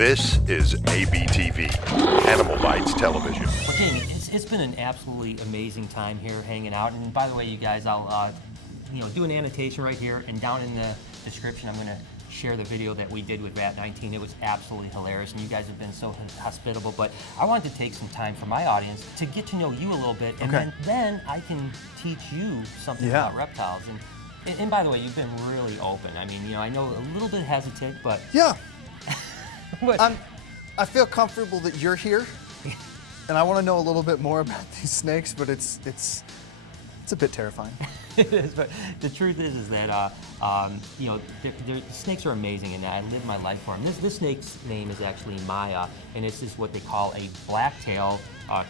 This is ABTV, Animal Bites Television. Well, Jamie, it's been an absolutely amazing time here hanging out. And by the way, you guys, I'll do an annotation right here, and down in the description, I'm going to share the video that we did with VAT19. It was absolutely hilarious, and you guys have been so hospitable. But I wanted to take some time for my audience to get to know you a little bit, and then I can teach you something about reptiles. And by the way, you've been really open. I mean, I know a little bit hesitant, but yeah. I feel comfortable that you're here, and I want to know a little bit more about these snakes, but it's a bit terrifying. It is, but the truth is that snakes are amazing, and I live my life for them. This snake's name is actually Maya, and this is what they call a blacktail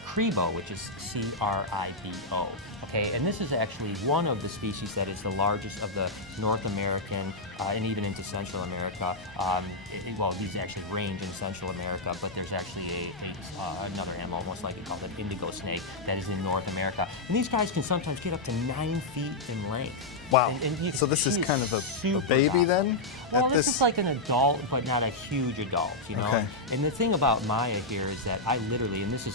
cribo, which is C-R-I-B-O. Okay, and this is actually one of the species that is the largest of the North American and even into Central America. Well, these actually range in Central America, but there's actually another animal, most likely called an indigo snake, that is in North America. And these guys can sometimes get up to 9 feet in length. Wow. So this is kind of a baby then? Well, this is like an adult, but not a huge adult, Okay. And the thing about Maya here is that I literally, and this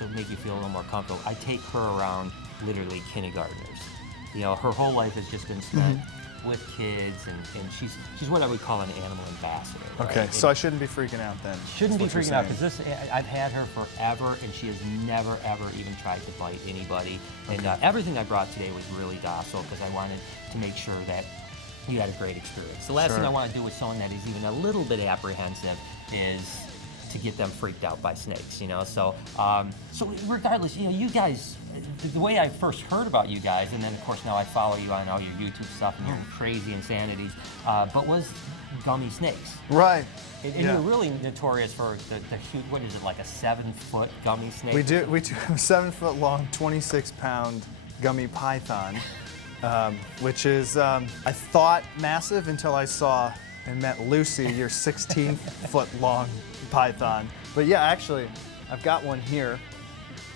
will make you feel a little more comfortable, I take her around literally kindergartners. Her whole life has just been spent with kids, and she's what I would call an animal ambassador. Okay, right? So I shouldn't be freaking out then. Shouldn't be freaking out, because I've had her forever, and she has never ever even tried to bite anybody. And everything I brought today was really docile, because I wanted to make sure that you had a great experience. The last thing I want to do with someone that is even a little bit apprehensive is to get them freaked out by snakes, So regardless, you guys, the way I first heard about you guys, and then of course now I follow you on all your YouTube stuff and your crazy insanities, but was Gummy snakes. Right. And you're really notorious for the huge, what is it, like a 7-foot Gummy snake? We do have a 7-foot long, 26-pound Gummy python, which is, I thought massive until I saw and met Lucy, your 16-foot long python. But yeah, actually, I've got one here.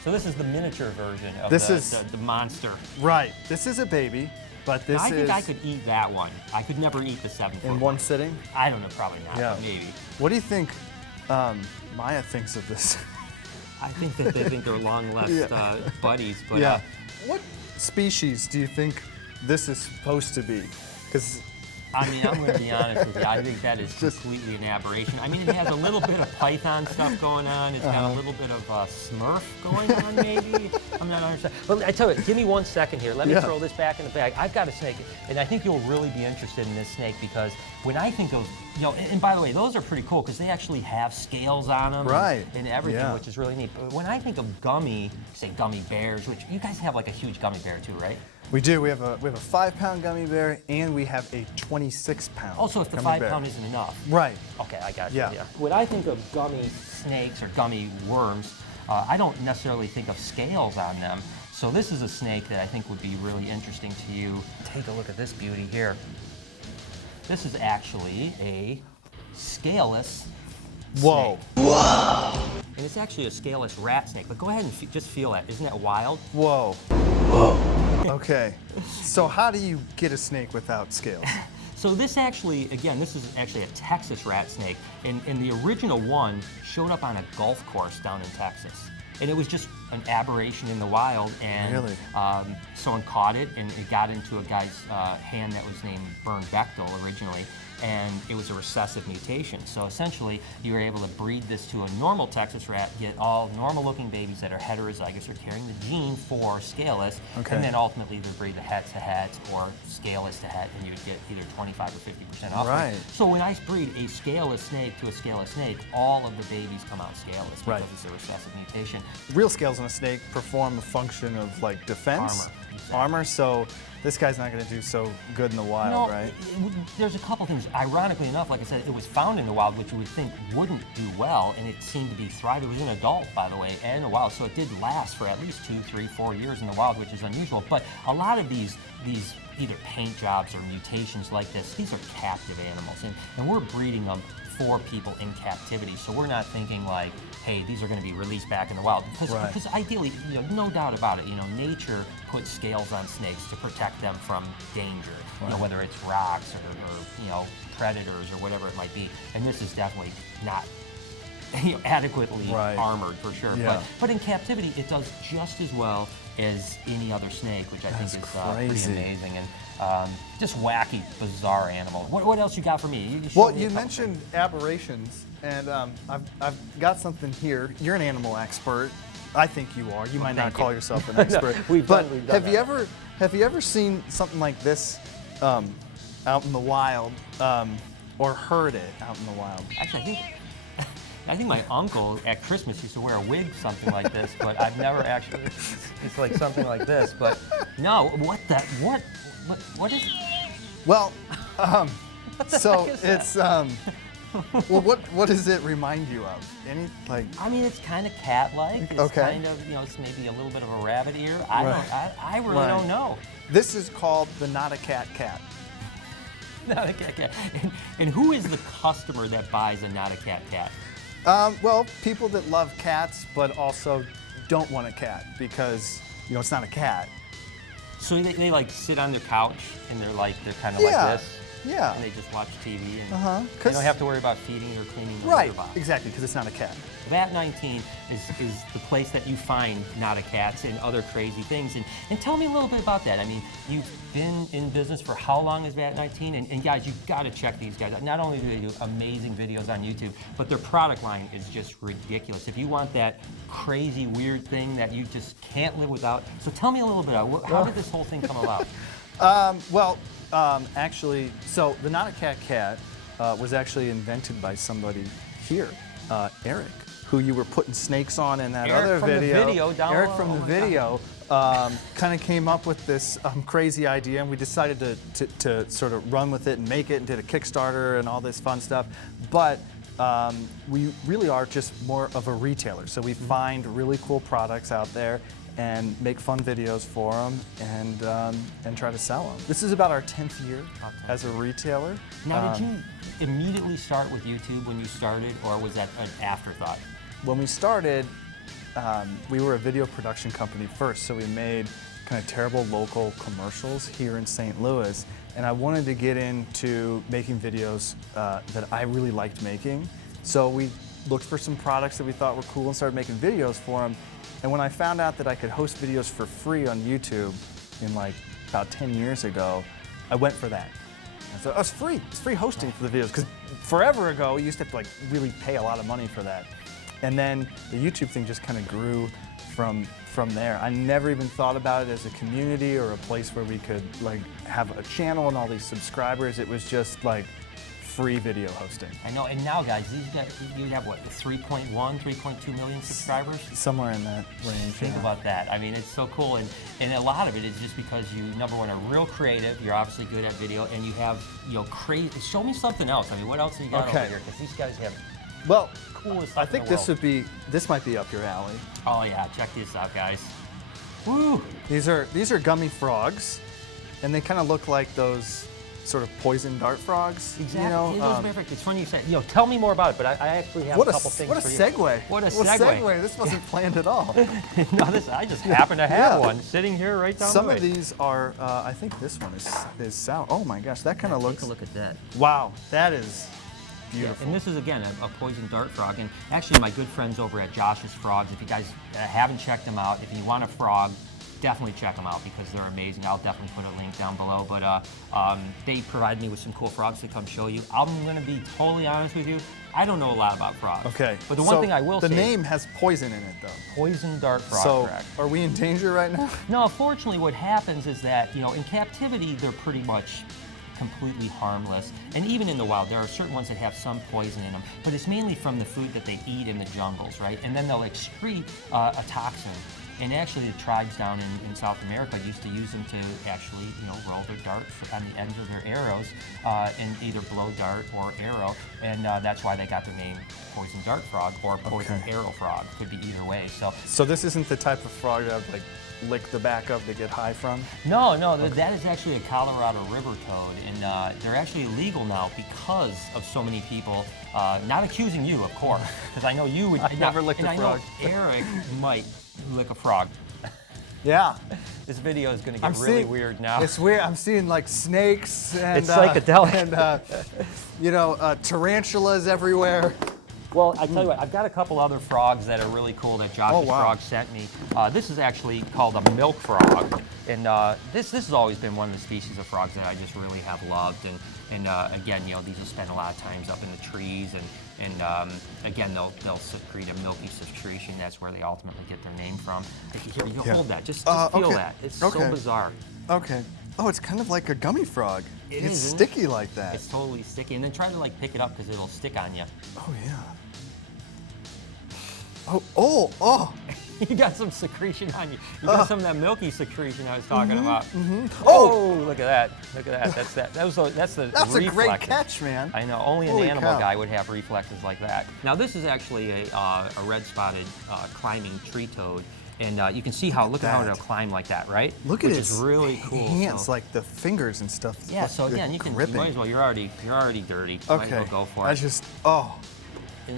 So this is the miniature version of the monster. Right. This is a baby, but this I think I could eat that one. I could never eat the 7-foot in one sitting? I don't know, probably not, but maybe. What do you think Maya thinks of this? I think that they think they're long-lost buddies. But what species do you think this is supposed to be? Because I mean, I'm going to be honest with you. I think that is completely an aberration. I mean, it has a little bit of Python stuff going on. It's got a little bit of Smurf going on, maybe. I'm not understanding. But I tell you, give me 1 second here. Let me throw this back in the bag. I've got a snake, and I think you'll really be interested in this snake, because when I think of, and by the way, those are pretty cool because they actually have scales on them and everything, which is really neat. But when I think of Gummy, say gummy bears, which you guys have like a huge gummy bear too, right? We do. We have a 5-pound gummy bear, and we have a 26-pound. Also, if the 5-pound isn't enough. Right. Okay, I got you. Yeah. When I think of gummy snakes or gummy worms, I don't necessarily think of scales on them. So this is a snake that I think would be really interesting to you. Take a look at this beauty here. This is actually a scaleless snake. Whoa. And it's actually a scaleless rat snake. But go ahead and just feel that. Isn't that wild? Whoa. Whoa. Okay. So how do you get a snake without scales? So this actually, again, this is actually a Texas rat snake. And the original one showed up on a golf course down in Texas. And it was just an aberration in the wild, and someone caught it, and it got into a guy's hand that was named Vern Bechtel originally, and it was a recessive mutation. So essentially, you were able to breed this to a normal Texas rat, get all normal-looking babies that are heterozygous or carrying the gene for scaleless, and then ultimately either breed the het to het or scaleless to het, and you would get either 25 or 50% off. Right. So when I breed a scaleless snake to a scaleless snake, all of the babies come out scaleless because it's a recessive mutation. Real scales on a snake perform the function of like defense, armor. So this guy's not going to do so good in the wild, right? There's a couple things. Ironically enough, like I said, it was found in the wild, which you would think wouldn't do well, and it seemed to be thriving. It was an adult, by the way, and in the wild, so it did last for at least 2, 3, 4 years in the wild, which is unusual. But a lot of these either paint jobs or mutations like this, these are captive animals, and we're breeding them for people in captivity. So we're not thinking like, hey, these are going to be released back in the wild. Because ideally, no doubt about it, nature puts scales on snakes to protect them from danger. Whether it's rocks or predators or whatever it might be. And this is definitely not adequately armored for sure. But in captivity, it does just as well as any other snake, which I think is pretty amazing. And just wacky, bizarre animal. What else you got for me? You mentioned aberrations, and I've got something here. You're an animal expert. I think you are. You might not call yourself an expert. But have you ever seen something like this out in the wild, or heard it out in the wild? Actually, I think my uncle at Christmas used to wear a wig, something like this, but I've never actually. It's like something like this, but no. What is it? Well, so it's well, what does it remind you of? I mean, it's kind of cat-like. It's kind of, it's maybe a little bit of a rabbit ear. I really don't know. This is called the Not a Cat cat. Not a cat cat. And who is the customer that buys a Not a Cat cat? Well, people that love cats, but also don't want a cat because, it's not a cat. So they like sit on their couch and they're kind of like this? Yeah. And they just watch TV and they don't have to worry about feeding or cleaning the litter box. Exactly, because it's not a cat. VAT19 is the place that you find not a cats and other crazy things. And tell me a little bit about that. I mean, you've been in business for how long is VAT19? And guys, you've got to check these guys out. Not only do they do amazing videos on YouTube, but their product line is just ridiculous. If you want that crazy, weird thing that you just can't live without. So tell me a little bit about how did this whole thing come about? Actually, so the Not a Cat cat was actually invented by somebody here, Eric, who you were putting snakes on in that other video. Eric from the video kind of came up with this crazy idea, and we decided to sort of run with it and make it, and did a Kickstarter and all this fun stuff. But we really are just more of a retailer, so we find really cool products out there and make fun videos for them and try to sell them. This is about our 10th year as a retailer. Now, did you immediately start with YouTube when you started, or was that an afterthought? When we started, we were a video production company first, so we made kind of terrible local commercials here in St. Louis, and I wanted to get into making videos that I really liked making. So we looked for some products that we thought were cool and started making videos for them. And when I found out that I could host videos for free on YouTube in about 10 years ago, I went for that. And so it's free hosting for the videos, because forever ago, you used to have to really pay a lot of money for that. And then the YouTube thing just kind of grew from there. I never even thought about it as a community or a place where we could have a channel and all these subscribers. It was just free video hosting. I know, and now guys, you have what, 3.1, 3.2 million subscribers? Somewhere in that range. Think about that. I mean, it's so cool, and a lot of it is just because you, number one, are real creative, you're obviously good at video, and you have, crazy, show me something else. I mean, what else have you got over here? Because these guys have coolest stuff I think this might be up your alley. Oh yeah, check this out, guys. Woo! These are gummy frogs, and they kind of look like those sort of poison dart frogs. Exactly. It's funny you say. Tell me more about it. But I actually have a couple things for you. What a segue! This wasn't planned at all. No, I just happen to have one sitting here right down the way. Some of these are. I think this one is sour. Oh my gosh, that kind of looks. Take a look at that. Wow, that is beautiful. Yeah, and this is again a poison dart frog. And actually, my good friends over at Josh's Frogs. If you guys haven't checked them out, if you want a frog, definitely check them out because they're amazing. I'll definitely put a link down below. But they provided me with some cool frogs to come show you. I'm going to be totally honest with you. I don't know a lot about frogs. Okay. But the one thing I will say. The name has poison in it, though. Poison dart frog. So, correct. Are we in danger right now? No, fortunately, what happens is that in captivity they're pretty much completely harmless. And even in the wild, there are certain ones that have some poison in them. But it's mainly from the food that they eat in the jungles, right? And then they'll excrete a toxin And actually, the tribes down in South America used to use them to actually, roll their dart on the ends of their arrows and either blow dart or arrow. And that's why they got their name poison dart frog or poison arrow frog. Could be either way. So this isn't the type of frog that like lick the back of to get high from? No, that is actually a Colorado river toad, and they're actually illegal now because of so many people. Not accusing you, of course, because I know you would. I never licked a frog. I know Eric might lick a frog. Yeah. This video is going to get really weird now. It's weird. I'm seeing like snakes and it's psychedelic. And tarantulas everywhere. Well, I tell you what, I've got a couple other frogs that are really cool that Josh's frog sent me. This is actually called a milk frog, and this has always been one of the species of frogs that I just really have loved. And again, these will spend a lot of times up in the trees, and again, they'll secrete a milky secretion. That's where they ultimately get their name from. Here, you hold that. Just feel that. It's so bizarre. Okay. Oh, it's kind of like a gummy frog. It's is, sticky like that. It's totally sticky. And then try to like pick it up because it'll stick on you. Oh yeah. Oh. You got some secretion on you. You got some of that milky secretion I was talking about. Oh, look at that. Look at that. That's the That's reflexes. a great catch, man. I know. Only an Holy animal cow. guy would have reflexes like that. Now this is actually a red-spotted climbing tree toad. And you can see how, look at how it'll climb like that, right? Look at Which is really cool. hands, like the fingers and stuff. Yeah, so again, you might as well, you're already dirty. You might as well go for it. Isn't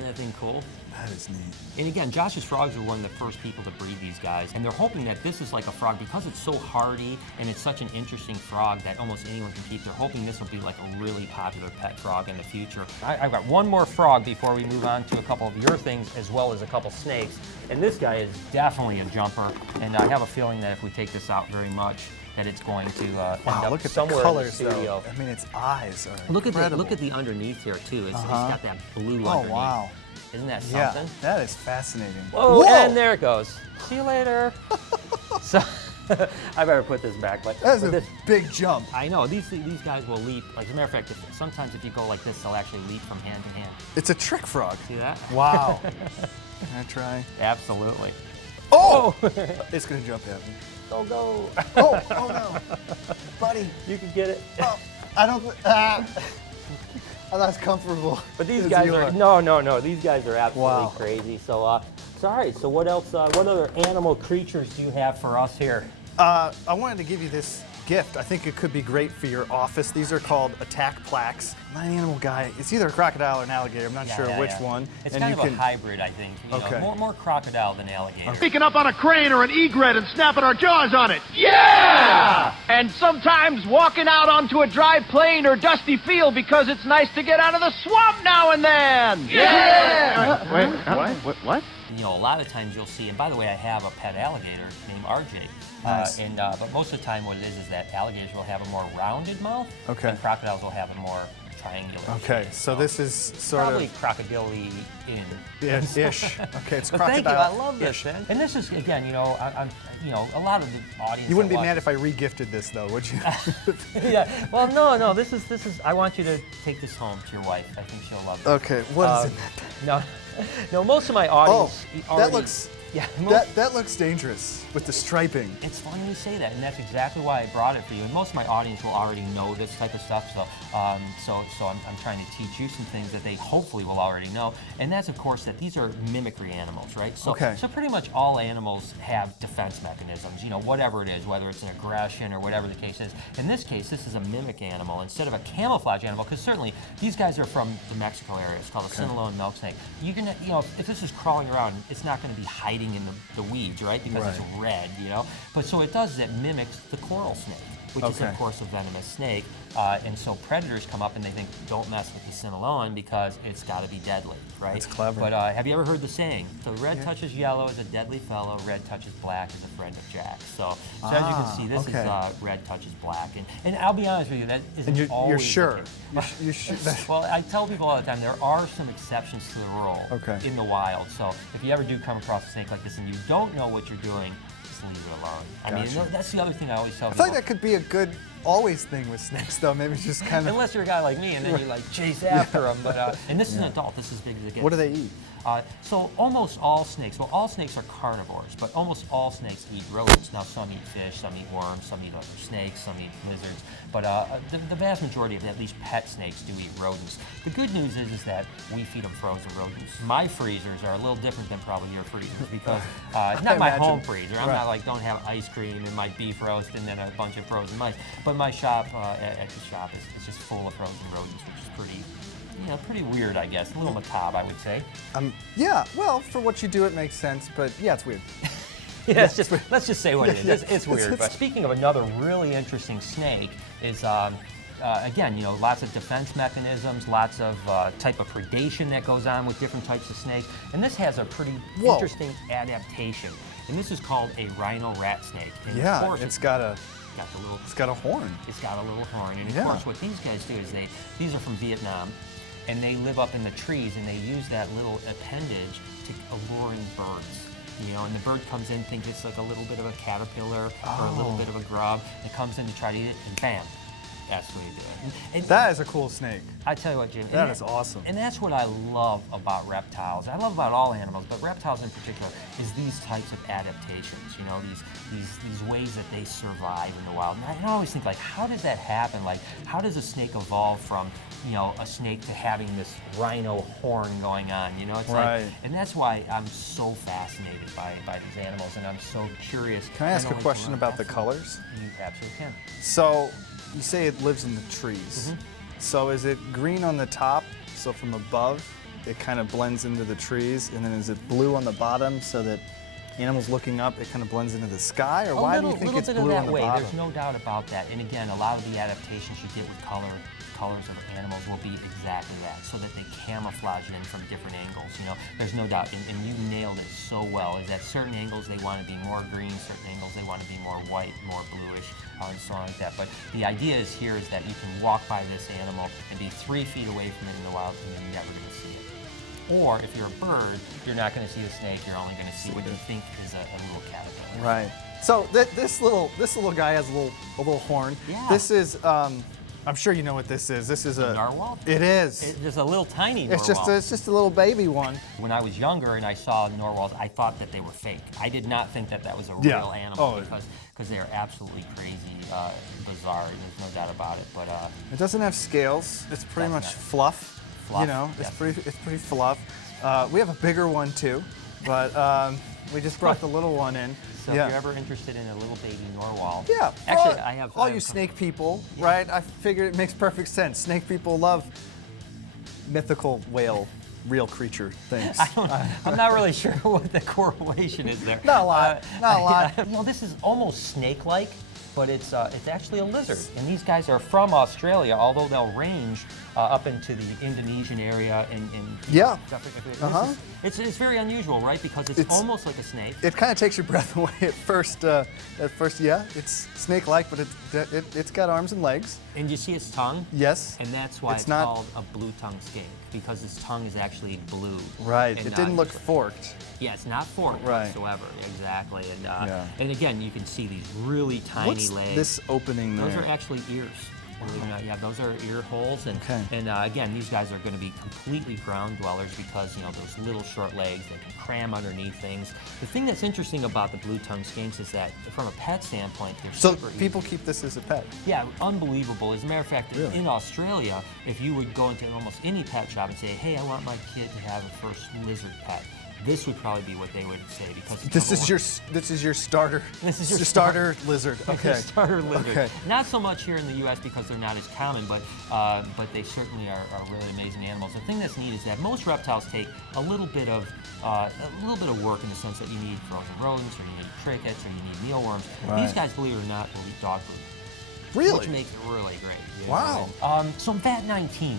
that thing cool? That is neat. And again, Josh's frogs are one of the first people to breed these guys, and they're hoping that this is like a frog, because it's so hardy and it's such an interesting frog that almost anyone can keep. They're hoping this will be like a really popular pet frog in the future. I've got one more frog before we move on to a couple of your things, as well as a couple snakes. And this guy is definitely a jumper, and I have a feeling that if we take this out very much, that it's going to end up look at somewhere the colors, in the studio. though. I mean, its eyes are Look incredible. at the underneath here too. It's got that blue underneath. Oh wow. Isn't that Yeah, something? that is fascinating. Whoa, and there it goes. See you later. So, I better put this back. But That's a big jump. I know, these guys will leap. Like, as a matter of fact, sometimes if you go like this, they'll actually leap from hand to hand. It's a trick frog. See that? Wow. Can I try? Absolutely. Oh! It's going to jump at me. Go. Oh no. Buddy. You can get it. Oh, I don't. I'm not comfortable. But these guys are, no, these guys are absolutely Wow. crazy. So, all right, so what else, what other animal creatures do you have for us here? I wanted to give you this gift. I think it could be great for your office. These are called attack plaques. I'm not an animal guy. It's either a crocodile or an alligator. I'm not sure which one. It's kind of a hybrid, I think. You know, more crocodile than alligator. Sneaking up on a crane or an egret and snapping our jaws on it. Yeah! And sometimes walking out onto a dry plain or dusty field because it's nice to get out of the swamp now and then. Yeah! Wait, what? You know, a lot of times you'll see, and by the way, I have a pet alligator named RJ. Nice. But most of the time what it is that alligators will have a more rounded mouth, and crocodiles will have a more triangular Okay, shape. so this is sort probably of... crocodile-y in. Ish. Okay, it's But crocodile. thank you, I love this, man. And this is, again, you know, I'm a lot of the audience. You wouldn't be that mad if I re-gifted this, though, would you? Yeah. Well, no. This is. I want you to take this home to your wife. I think she'll love it. Okay. What is it? No. Most of my audience. That looks. Yeah. That looks dangerous with the striping. It's funny you say that, and that's exactly why I brought it for you. And most of my audience will already know this type of stuff, so I'm trying to teach you some things that they hopefully will already know. And that's, of course, that these are mimicry animals, right? So pretty much all animals have defense mechanisms, you know, whatever it is, whether it's an aggression or whatever the case is. In this case, this is a mimic animal instead of a camouflage animal, because certainly these guys are from the Mexico area. It's called a Sinaloan milk snake. You can, you know, if this is crawling around, it's not going to be hiding in the weeds, right? Because it's red, you know? But so it does is it mimics the coral snake, which is, of course, a venomous snake. And so predators come up and they think, don't mess with the Sinaloan because it's got to be deadly, right? That's clever. But have you ever heard the saying? So red touches yellow is a deadly fellow, red touches black is a friend of Jack. So as you can see, this is red touches black. And I'll be honest with you, that isn't always You're sure? You're sure? Well, I tell people all the time, there are some exceptions to the rule in the wild. So if you ever do come across a snake like this and you don't know what you're doing, just leave it alone. I mean, that's the other thing I always tell people. I feel like that could be a good always thing with snakes, though. Maybe just kind of. Unless you're a guy like me, and then you like chase after them. But and this is an adult. This is as big as it gets. What do they eat? So almost all snakes, well, all snakes are carnivores, but almost all snakes eat rodents. Now, some eat fish, some eat worms, some eat other snakes, some eat lizards, but the vast majority of at least pet snakes do eat rodents. The good news is that we feed them frozen rodents. My freezers are a little different than probably your freezers because it's not my home freezer. I'm not like, don't have ice cream and my beef roast and then a bunch of frozen mice. But my shop at the shop is just full of frozen rodents, which is pretty. Yeah, pretty weird, I guess. A little macabre, I would say. Yeah, well, for what you do, it makes sense, but yeah, it's weird. Yeah, let's just say what it is. It's weird. But speaking of another really interesting snake is, again, you know, lots of defense mechanisms, lots of type of predation that goes on with different types of snakes. And this has a pretty interesting adaptation. And this is called a rhino rat snake. And yeah, of course, it's got a horn. It's got a little horn. And of course, what these guys do is these are from Vietnam, and they live up in the trees, and they use that little appendage to alluring birds. You know, and the bird comes in, thinks it's like a little bit of a caterpillar or a little bit of a grub. It comes in to try to eat it, and bam, that's what you do. And that is a cool snake. I tell you what, Jim. That is awesome. And that's what I love about reptiles. I love about all animals, but reptiles in particular is these types of adaptations. You know, these ways that they survive in the wild. And I always think, like, how does that happen? Like, how does a snake evolve from, you know, a snake to having this rhino horn going on? You know, it's like, and that's why I'm so fascinated by these animals, and I'm so curious. Can I ask a question about the colors? You absolutely can. So, you say it lives in the trees. So is it green on the top, so from above it kind of blends into the trees, and then is it blue on the bottom so that animals looking up, it kind of blends into the sky, or why do you think it's blue on the bottom? There's no doubt about that. And again, a lot of the adaptations you get with colors of animals will be exactly that, so that they camouflage it in from different angles. You know, there's no doubt, and you nailed it so well, is that certain angles they want to be more green, certain angles they want to be more white, more bluish, and so on like that. But the idea is here is that you can walk by this animal and be 3 feet away from it in the wild, and you're never going to see it. Or if you're a bird, you're not going to see a snake, you're only going to see what you think is a little caterpillar. Right. So this little guy has a little horn. Yeah. This is I'm sure you know what this is. This is a narwhal. It is. It's just a little tiny narwhal. It's just a little baby one. When I was younger and I saw narwhals, I thought that they were fake. I did not think that that was a real animal because they're absolutely crazy, bizarre. There's no doubt about it. But it doesn't have scales. It's pretty much fluff. You know, it's pretty fluff. We have a bigger one too, but we just brought the little one in. So if you're ever interested in a little baby narwhal, actually, I have all you snake people, right? I figured it makes perfect sense. Snake people love mythical whale, real creature things. I'm not really sure what the correlation is there. Not a lot. Not a lot. You know, this is almost snake-like, but it's actually a lizard. And these guys are from Australia, although they'll range up into the Indonesian area and It's very unusual, right? Because it's almost like a snake. It kind of takes your breath away at first. Yeah, it's snake-like, but it's got arms and legs. And you see its tongue? Yes. And that's why it's called a blue-tongue skink, because its tongue is actually blue. Right. It didn't look forked. Yeah, it's not forked whatsoever. Exactly. And again, you can see these really tiny legs. This opening there? Those are actually ears. Yeah, those are ear holes, and again, these guys are going to be completely ground dwellers because, you know, those little short legs, they can cram underneath things. The thing that's interesting about the blue-tongued skinks is that, from a pet standpoint, they're super easy. People keep this as a pet? Yeah, unbelievable. As a matter of fact, in Australia, if you would go into almost any pet shop and say, "Hey, I want my kid to have a first lizard pet," this would probably be what they would say, because this is your starter. This is your starter lizard. Okay. Starter lizard. Okay. Not so much here in the U.S. because they're not as common, but they certainly are really amazing animals. The thing that's neat is that most reptiles take a little bit of work, in the sense that you need frozen rodents, or you need crickets, or you need mealworms. Right. These guys, believe it or not, will eat dog food. Really? Which makes it really great. Wow. So VAT19.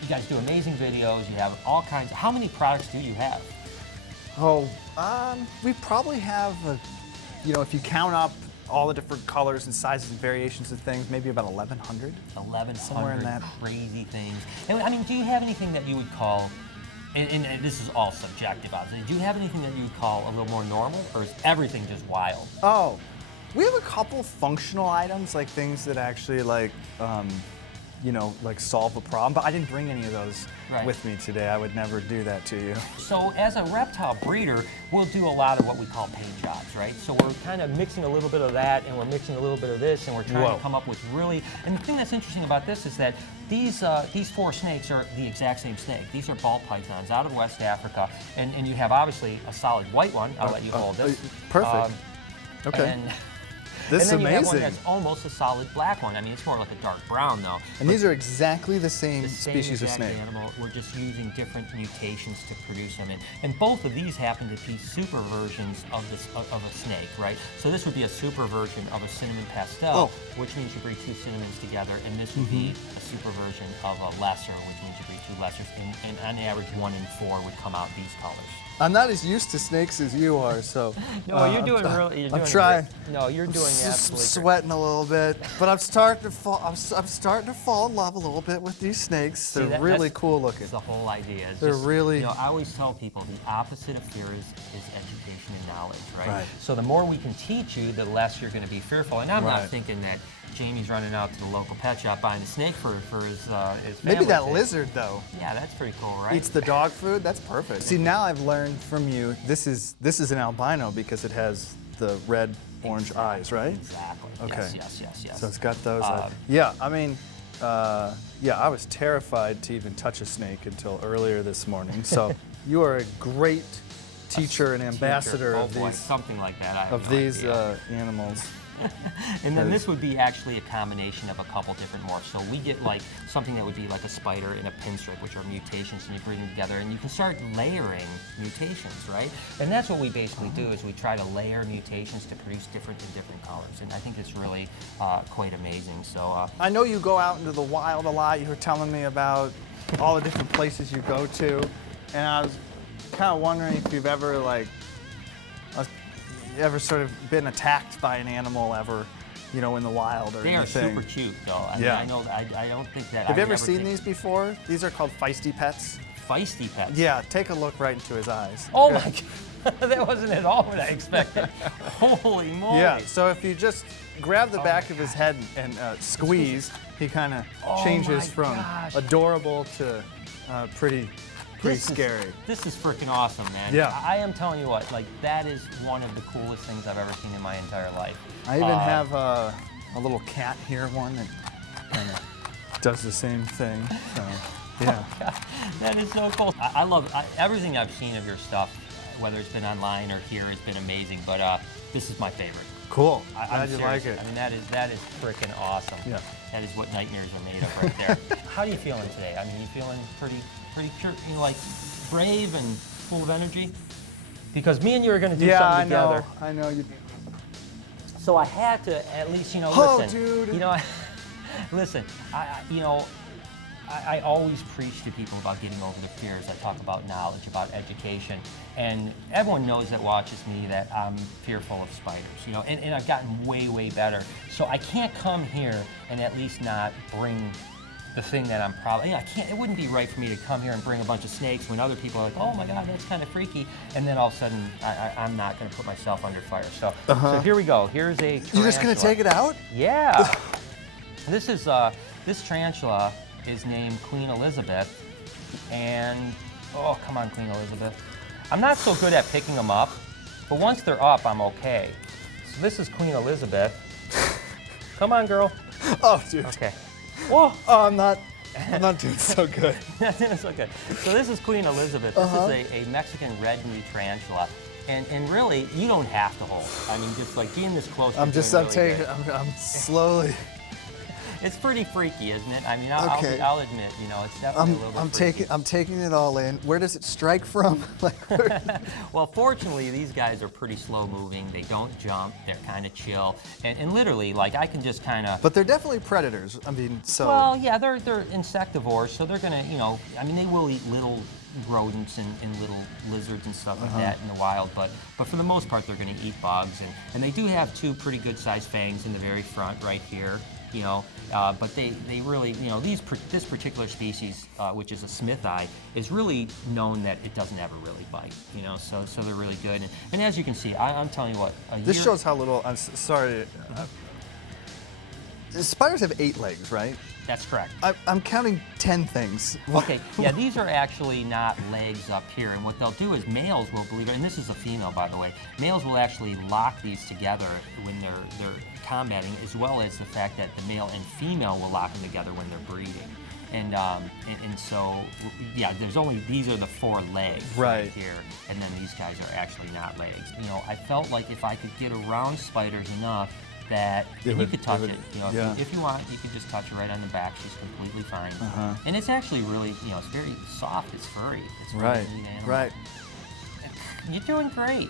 You guys do amazing videos. You have all kinds. How many products do you have? Oh, we probably have, if you count up all the different colors and sizes and variations of things, maybe about 1,100. 1,100 somewhere in that. Crazy things. And I mean, do you have anything that you would call, and this is all subjective, obviously, do you have anything that you would call a little more normal, or is everything just wild? Oh, We have a couple functional items, like things that actually like, you know, like solve a problem, but I didn't bring any of those with me today. I would never do that to you. So as a reptile breeder, we'll do a lot of what we call paint jobs, right? So we're kind of mixing a little bit of that, and we're mixing a little bit of this, and we're trying to come up with really, and the thing that's interesting about this is that these 4 snakes are the exact same snake. These are ball pythons out of West Africa, and you have obviously a solid white one. I'll let you hold this. Perfect. Okay. This is and then you amazing. have one that's almost a solid black one. I mean, it's more like a dark brown, though. And these are exactly the same species of snake. Animal. We're just using different mutations to produce them. And both of these happen to be super versions of a snake, right? So this would be a super version of a cinnamon pastel, which means you breed 2 cinnamons together, and this would be a super version of a lesser, which means you breed 2 lessers. And on average, 1 in 4 would come out these colors. I'm not as used to snakes as you are, so. No, you're doing really. You're doing I'm trying. No, you're doing absolutely. Sweating a little bit, but I'm starting to fall. I'm starting to fall in love a little bit with these snakes. They're really cool looking. That's the whole idea. They're really. You know, I always tell people the opposite of fear is education and knowledge, right? So the more we can teach you, the less you're going to be fearful. And I'm not thinking that Jamie's running out to the local pet shop buying a snake for his family. Maybe that lizard though. Yeah, that's pretty cool, right? Eats the dog food. That's perfect. See, now I've learned from you. This is an albino because it has the red, orange eyes, right? Exactly. Okay. Yes. So it's got those. Yeah, I mean, yeah, I was terrified to even touch a snake until earlier this morning. So you are a great teacher and ambassador of these. Something like that. Of these animals. And then this would be actually a combination of a couple different morphs. So we get like something that would be like a spider and a pinstripe, which are mutations, and you bring them together, and you can start layering mutations, right? And that's what we basically do, is we try to layer mutations to produce different colors. And I think it's really quite amazing. So I know you go out into the wild a lot. You were telling me about all the different places you go to, and I was kind of wondering if you've ever ever sort of been attacked by an animal ever, you know, in the wild or anything. They are super cute, though. I mean, I know. I don't think that. Have you ever seen these before? These are called Feisty pets. Feisty pets. Yeah, take a look right into his eyes. Oh my God, that wasn't at all what I expected. Holy moly! Yeah. So if you just grab the back of his head and squeeze, he kind of changes from adorable to pretty scary. This is freaking awesome, man. Yeah. I am telling you what, like, that is one of the coolest things I've ever seen in my entire life. I even have a little cat here, one that kind of does the same thing. So, yeah. Oh, God. That is so cool. I love everything I've seen of your stuff, whether it's been online or here, has been amazing, but this is my favorite. Cool. I'm you like it. I mean, that is freaking awesome. Yeah. That is what nightmares are made of right there. How are you feeling today? I mean, you feeling pretty, you know, like brave and full of energy? Because me and you are going to do something together. Yeah, I know. So I had to at least, you know, listen. Dude. You know, listen. I always preach to people about getting over the fears. I talk about knowledge, about education, and everyone knows that watches me that I'm fearful of spiders, you know, and I've gotten way better. So I can't come here and at least not bring the thing that I'm probably, I can't, it wouldn't be right for me to come here and bring a bunch of snakes when other people are like, oh my God, that's kind of freaky, and then all of a sudden I'm not going to put myself under fire. So, so here we go. Here's a tarantula. You're just going to take it out? Yeah. This is, this tarantula is named Queen Elizabeth, and oh, come on, Queen Elizabeth. I'm not so good at picking them up, but once they're up, I'm okay. So this is Queen Elizabeth. Come on, girl. Oh, dude. Okay. Whoa. Oh, I'm not doing so good. Not doing so good. So this is Queen Elizabeth. This is a Mexican red knee tarantula. And really, you don't have to hold. I mean, just like being this close. I'm slowly. It's pretty freaky, isn't it? I mean, I'll admit, you know, it's definitely a little bit freaky. I'm taking it all in. Where does it strike from? Well, fortunately, these guys are pretty slow moving. They don't jump. They're kind of chill. And literally, like, I can just kind of... But they're definitely predators. I mean, so... Well, yeah, they're insectivores, so they're going to, you know, I mean, they will eat little rodents and little lizards and stuff like that in the wild, but for the most part, they're going to eat bugs. And they do have 2 pretty good-sized fangs in the very front right here. you know, but they really, you know, this particular species, which is a Smith eye, is really known that it doesn't ever really bite, you know, so they're really good. And as you can see, I'm telling you what, This shows how little, sorry, spiders have 8 legs, right? That's correct. I'm counting 10 things. Okay, yeah, these are actually not legs up here, and what they'll do is males will, believe it, and this is a female, by the way, males will actually lock these together when they're combating, as well as the fact that the male and female will lock them together when they're breeding. And so, yeah, these are the 4 legs right here, and then these guys are actually not legs. You know, I felt like if I could get around spiders enough that you could touch it. You know, yeah. if you want, you could just touch her right on the back. She's completely fine. And it's actually really, you know, it's very soft. It's furry. It's a really neat animal. Right. You're doing great.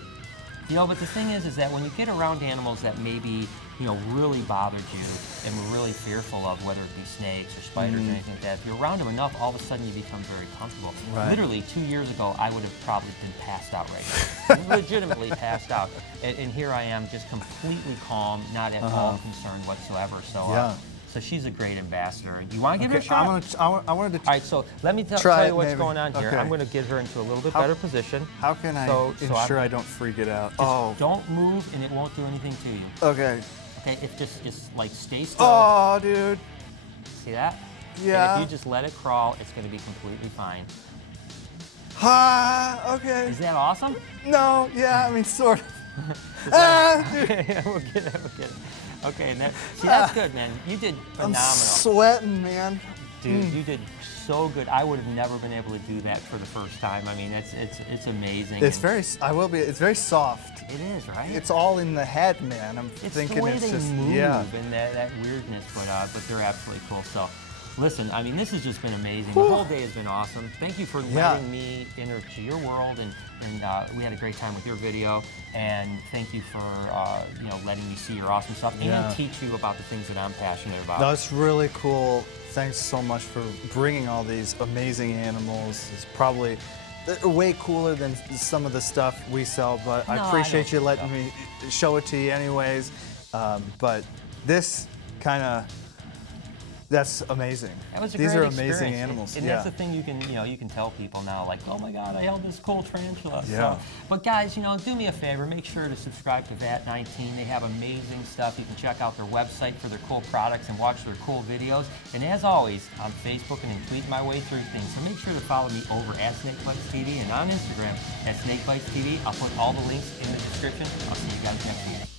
You know, but the thing is that when you get around animals that maybe, you know, really bothered you and were really fearful of, whether it be snakes or spiders or anything like that, if you're around them enough, all of a sudden you become very comfortable. Right. Literally 2 years ago, I would have probably been passed out right now. Legitimately passed out. And here I am, just completely calm, not at all concerned whatsoever. So, so she's a great ambassador. You want to give her a shot? I wanted to all right, so let me tell you what's going on here. Okay. I'm going to get her into a little bit better position. How can I ensure I don't freak it out? Just don't move, and it won't do anything to you. Okay. Okay, if just like stay still. Oh, dude. See that? Yeah. And if you just let it crawl, it's going to be completely fine. Okay. Is that awesome? No, yeah, I mean, sort of. Yeah, we'll get it. Okay, and that's good, man. You did phenomenal. I'm sweating, man. Dude, you did so good. I would have never been able to do that for the first time. I mean, it's amazing. It's very soft. It is, right? It's all in the head, man. I'm it's thinking the way it's they just move and that weirdness, but they're absolutely cool. So, listen, I mean, this has just been amazing. The whole day has been awesome. Thank you for letting me enter to your world, and we had a great time with your video. And thank you for you know, letting me see your awesome stuff and teach you about the things that I'm passionate about. That's really cool. Thanks so much for bringing all these amazing animals. It's probably way cooler than some of the stuff we sell, but I appreciate you letting me show it to you anyways. But this kind of, that's amazing. That was a These great are experience. amazing animals. And that's the thing you can tell people now, like, oh my God, I held this cool tarantula. Yeah. So, but guys, you know, do me a favor, make sure to subscribe to VAT19. They have amazing stuff. You can check out their website for their cool products and watch their cool videos. And as always, I'm Facebooking and tweeting my way through things. So make sure to follow me over at SnakeBytesTV and on Instagram at SnakeBytesTV. I'll put all the links in the description. I'll see you guys next week.